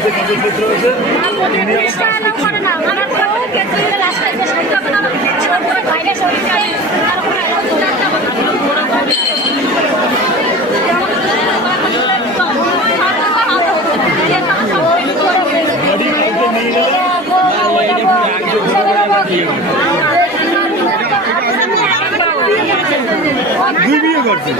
আমাদের কাজের ক্ষেত্রে রয়েছে বিয়ে করছে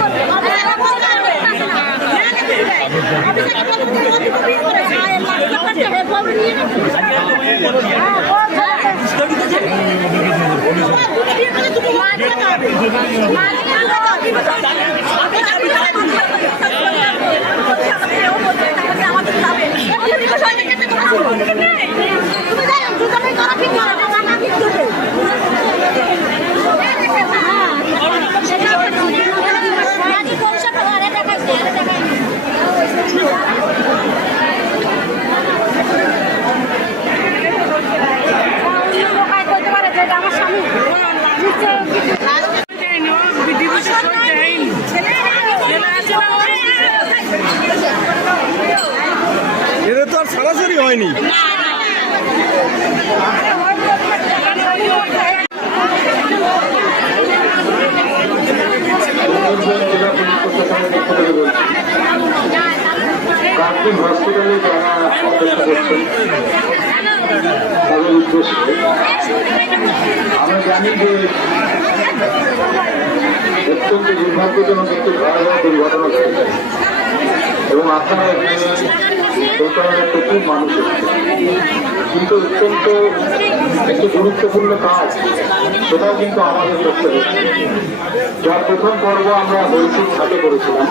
এটা তো আর সরাসরি হয়নি। হসপিটালে যারা অপেক্ষা করছেন তাদের উদ্দেশ্যে আমরা জানি যে অত্যন্ত দুর্ভাগ্যজনক একটি ভয়াবহ দুর্ঘটনা ঘটেছে এবং আপনারা এখানে প্রচুর মানুষ কিন্তু অত্যন্ত একটি গুরুত্বপূর্ণ কাজ সেটাও কিন্তু আমাদের করতে হচ্ছে। যার প্রথম পর্ব আমরা বৈঠক সাথে করেছিলাম,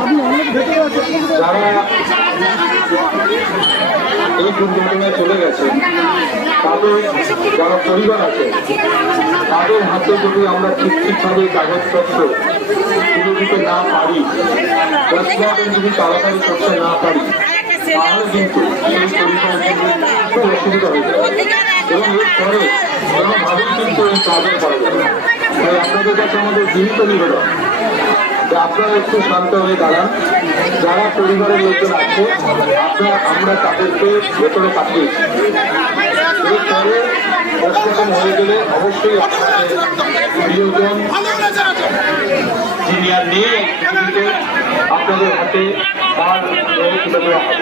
যারা এই দুর্ঘটনায় চলে গেছে তাদের যারা পরিবার আছে তাদের হাতে যদি আমরা ঠিকভাবে কাগজপত্র তুলে দিতে না পারি, পোস্টমর্টম যদি তাড়াতাড়ি করতে না পারি, তাহলে কিন্তু সেই পরিবারের খুব অসুবিধা হয়ে যাবে এবং এরপরে কোনোভাবেই কিন্তু এই কাজও করা যাবে। তাই আপনাদের কাছে আমাদের বিনীত নিবেদন যে আপনারা একটু শান্ত হয়ে দাঁড়ান। যারা পরিবারের লোকজন আছে আমরা তাদেরকে ভেতরে পাঠিয়েছি। এরপরে পোস্টমর্টম হয়ে গেলে অবশ্যই আপনাদের প্রিয়জন যিনি আর নেই আপনাদের হাতে তার তুলে দেওয়া হবে।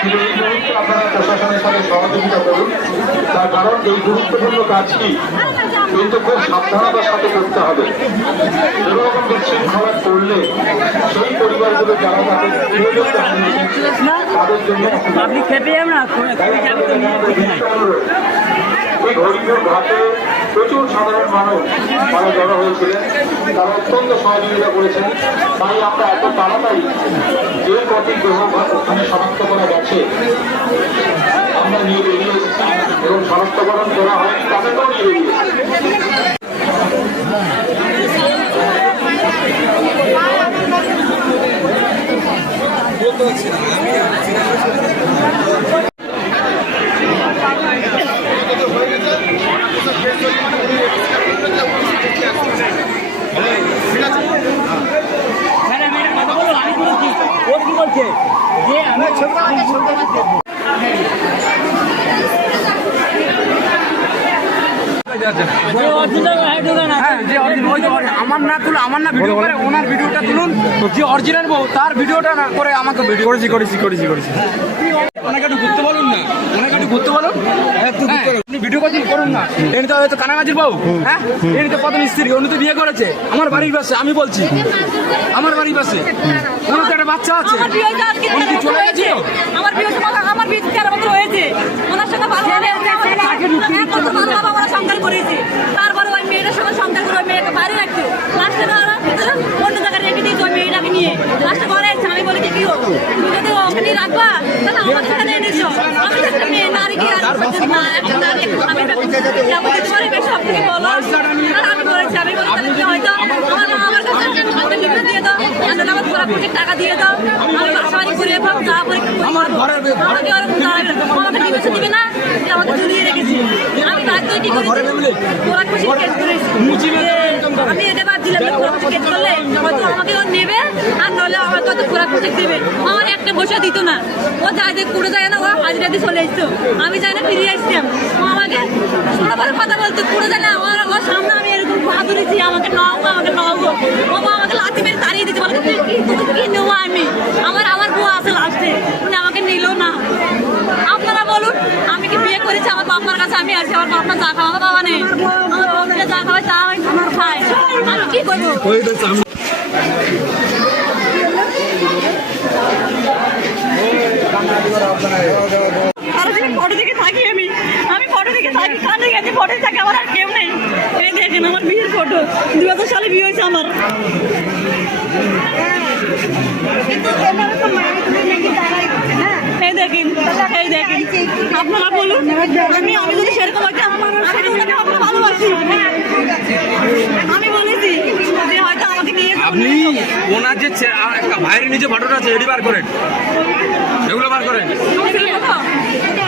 কিন্তু এই মুহূর্তে আপনারা প্রশাসনের সাথে সহযোগিতা করুন, তার কারণ এই গুরুত্বপূর্ণ কাজটি কিন্তু খুব সাবধানতার সাথে করতে হবে। এরকম বিশৃঙ্খলা করলে সেই পরিবারগুলো যারা তাদের প্রিয়জনকে হারিয়েছেন তাদের জন্য এই হরিপুর ঘাটে প্রচুর সাধারণ মানুষ তারা জড়ো হয়েছিলেন, তারা অত্যন্ত সহযোগিতা করেছেন। তাই আমরা এত তাড়াতাড়ি যে কটি গ্রহ ওখানে শনাক্ত করা গেছে আমরা নিয়ে বেরিয়ে এসেছি এবং শনাক্তকরণ করা হয় তাদেরকেও নিয়ে বেরিয়ে এসেছি। আমার না তুলে আমার না ভিডিও করে ওনার ভিডিওটা তুলুন, যে অরিজিনাল বউ তার ভিডিওটা না করে আমাকে ভিডিও করেছি। ওনাকে একটু ঘুরতে বলুন না, ওনাকে একটু ঘুরতে বলুন, আপনি ভিডিও করুন না। এনে তো হয়তো কানাগাজির বউ, হ্যাঁ এনে তো কত স্ত্রী, উনি তো বিয়ে করেছে আমার বাড়ির পাশে। আমি বলছি আমার বাড়ির পাশে ওনার তো একটা বাচ্চা আছে, উনি কি চলে গেছে? আমার বিয়ে 13 বছর হয়েছে, ওনার সাথে ভালো সংসার করেছি। তারপরে ওই মেয়েটার সঙ্গে সংসার করে ওই মেয়েকে বাইরে রাখছে, লাস্টে অন্য জায়গায় রেখে দিয়েছে ওই মেয়েটাকে নিয়ে। লাস্টে ঘরে এসছে, আমি বলি কি হলো, তুমি যদি ওখানে রাখবা তাহলে আমার সাথে নিয়ে নিচ্ছ। আমি একটা মেয়ে নারী কি একটা নারী আমি সব থেকে বলো। আমি বলেছি, আমি বলি হয়তো আমার কাছে দিয়ে দাও, আমার 1 কোটি টাকা দিয়ে দাও, আমি বাসা বাড়ি ঘুরে পাবো, তারপরে আমাকে দিবে না, আমাকে ঝুলিয়ে রেখেছি। আমি বাধ্য কি করেছি ওরা খুশি কেস করেছি আমি এটা বাদ দিলাম যে ওরা খুশি কেস করলে হয়তো আমাকে ও নেবে আর নলে হয়তো ওরা খুশি দেবে আমার একটা বসে দিত না ও যায় যে করে যায় না ও হাজিরা দিয়ে চলে আসতো আমি যাই না ফিরিয়ে আসতাম ও আমাকে ছোটবেলা কথা বলতো করে যায় না ওর সামনে আমি এরকম হাত ধরেছি আমাকে নাও ও আমাকে লাথি মেরে তাড়িয়ে দিতে বলে কি নেবো আমি আমার বউ আছে লাস্টে উনি আমাকে নিল না আপনারা বলুন আমি কি বিয়ে করেছি আমার বাবার কাছে আমি আসি আমার বাবা চা খাওয়া বাবা নেই আমার বাবা চা খাওয়া চা আমার খায় আমি কি করবো ফটো থেকে থাকি আমি ফটো থেকে থাকি কানে গেছি ফটো থেকে আমার আর কেউ নেই এই দেখেন আমার বিয়ের ফটো 2000 সালে বিয়ে হয়েছে আমার এই দেখেন আপনারা বলুন আমি যদি সেরকম ভালোবাসি আমি বলেছি যে হয়তো আমাকে নিয়ে আপনি ওনার যে ভাইয়ের নিচে ফটোটা আছে এটি বার করেন এগুলো বার করেন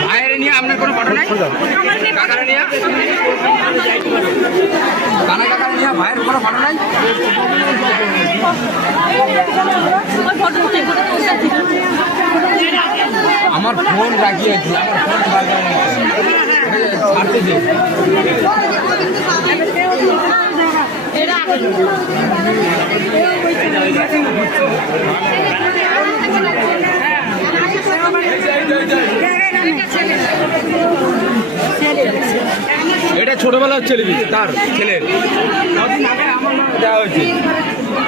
ভাইয়ের নিয়ে আপনার কোনো ফটো নাই কাকার নিয়ে কাকার নিয়ে ভাইয়ের কোনো ফটো নাই আমার ফোন রাখিয়েছি আমার ফোন ছাড়তে দিন এটা ছোটবেলার ছেলে তার ছেলের দেওয়া হয়েছে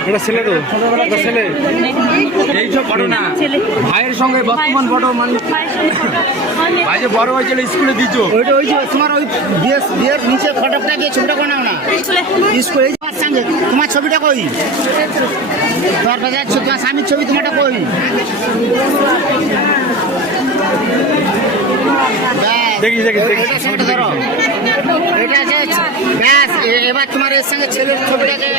এটা ছেলে তো ছোটবেলার ছেলে এইসব ফটো না ভাইয়ের সঙ্গে বর্তমান ফটো মানে ভাই যে বড় ভাই ছেলে স্কুলে দিচ্ছ ওইটা ওই যে তোমার ওই বিয়ের নিচে ফটোটা দিয়ে ছবিটা বানাও না স্কুলে তোমার সঙ্গে তোমার ছবিটা কই তোমার বাজার তোমার স্বামীর ছবি তোমারটা কই দেখি ধরো এটা আছে ব্যাস এবার তোমার এর সঙ্গে ছেলের ছবিটাকে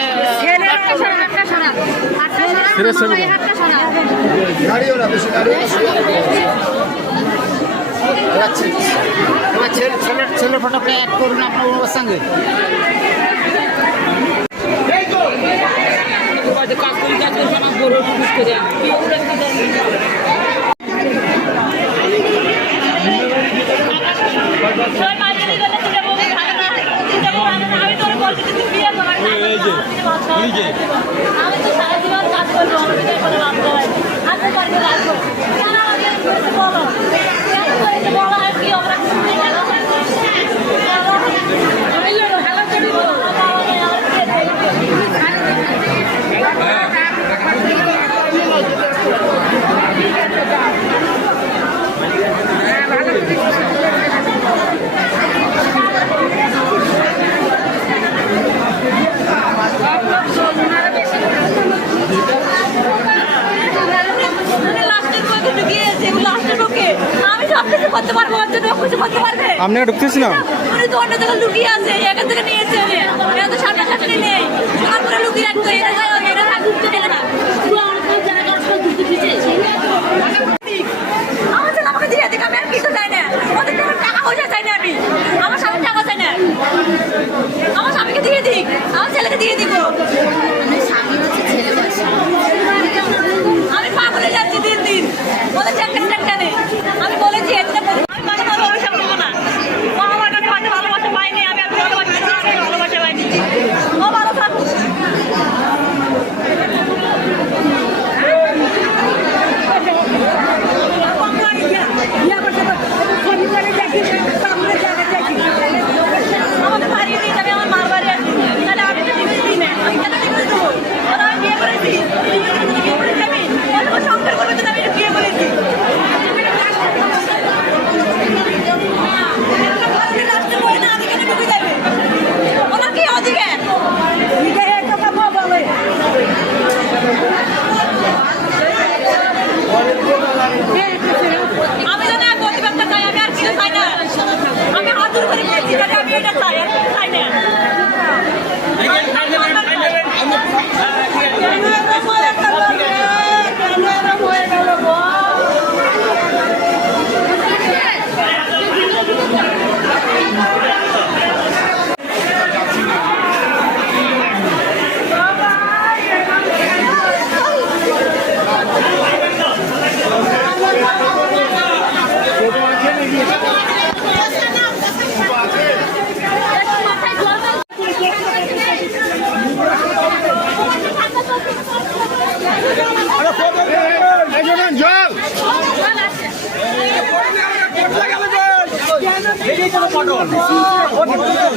তোমার ছেলের ফটোকে অ্যাড করুন আপনার ওর সঙ্গে আপনি ঢুকতেছি না উনি তো অন্য জায়গায় লুকিয়ে আছে এখান থেকে নিয়েছে এরা তো সামনে সামনে নেই তারপরে লুকিয়ে রাখতো এটা ঢুকতে দেবে না আমার ছেলে আমাকে দিয়ে দিক আমি আর কিছু চাই না ওদের টাকা পয়সা চাই না আমি আমার স্বামী টাকা চাই না আমার স্বামীকে দিয়ে দিক আমার ছেলেকে দিয়ে দিব আমি পাগলে যাচ্ছি দিন বলে চাকরি নেই আমি বলেছি ভালোবাসা পাইনি ও ভালো থাকুক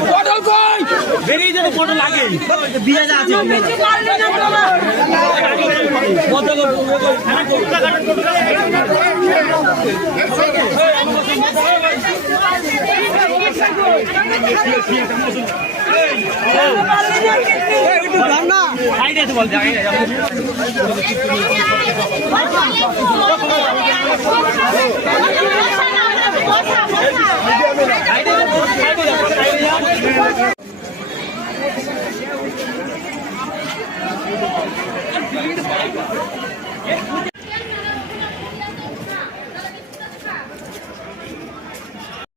পটল কই বেরিয়ে যেতে পটল আগে দিয়ে যা আছে